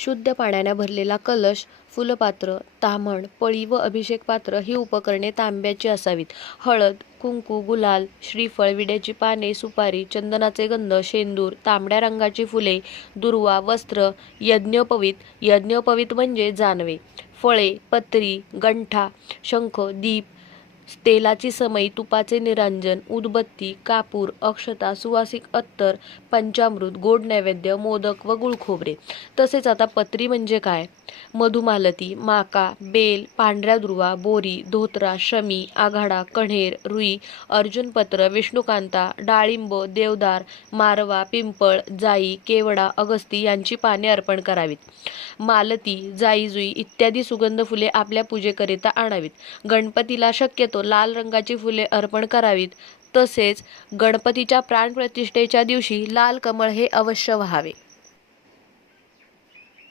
शुद्ध पाण्याने भरलेला कलश फुलपात्र ताम्हण पळी व अभिषेक पात्र ही उपकरणे तांब्याची असावीत. हळद कुंकू गुलाल श्रीफळ विड्याची पाने सुपारी चंदनाचे गंध शेंदूर तांबड्या रंगाची फुले दुर्वा वस्त्र यज्ञोपवीत. यज्ञोपवीत म्हणजे जानवे. फळे पत्री गंठा शंख दीप तेलाची समई तुपाचे निरांजन उदबत्ती कापूर अक्षता सुवासिक अत्तर पंचामृत गोड नैवेद्य मोदक व गुळखोबरे. तसेच आता पत्री म्हणजे काय? मधुमालती माका बेल पांढऱ्या दुर्वा बोरी धोत्रा शमी आघाडा कण्हेर रुई अर्जुनपत्र विष्णुकांता डाळिंब देवदार मारवा पिंपळ जाई केवडा अगस्ती यांची पाने अर्पण करावीत. मालती जाई जुई इत्यादी सुगंध फुले आपल्या पूजेकरिता आणावीत. गणपतीला शक्यतो लाल रंगाची फुले अर्पण करावीत. तसेच गणपतीच्या प्राणप्रतिष्ठेच्या दिवशी लाल कमळ हे अवश्य व्हावे.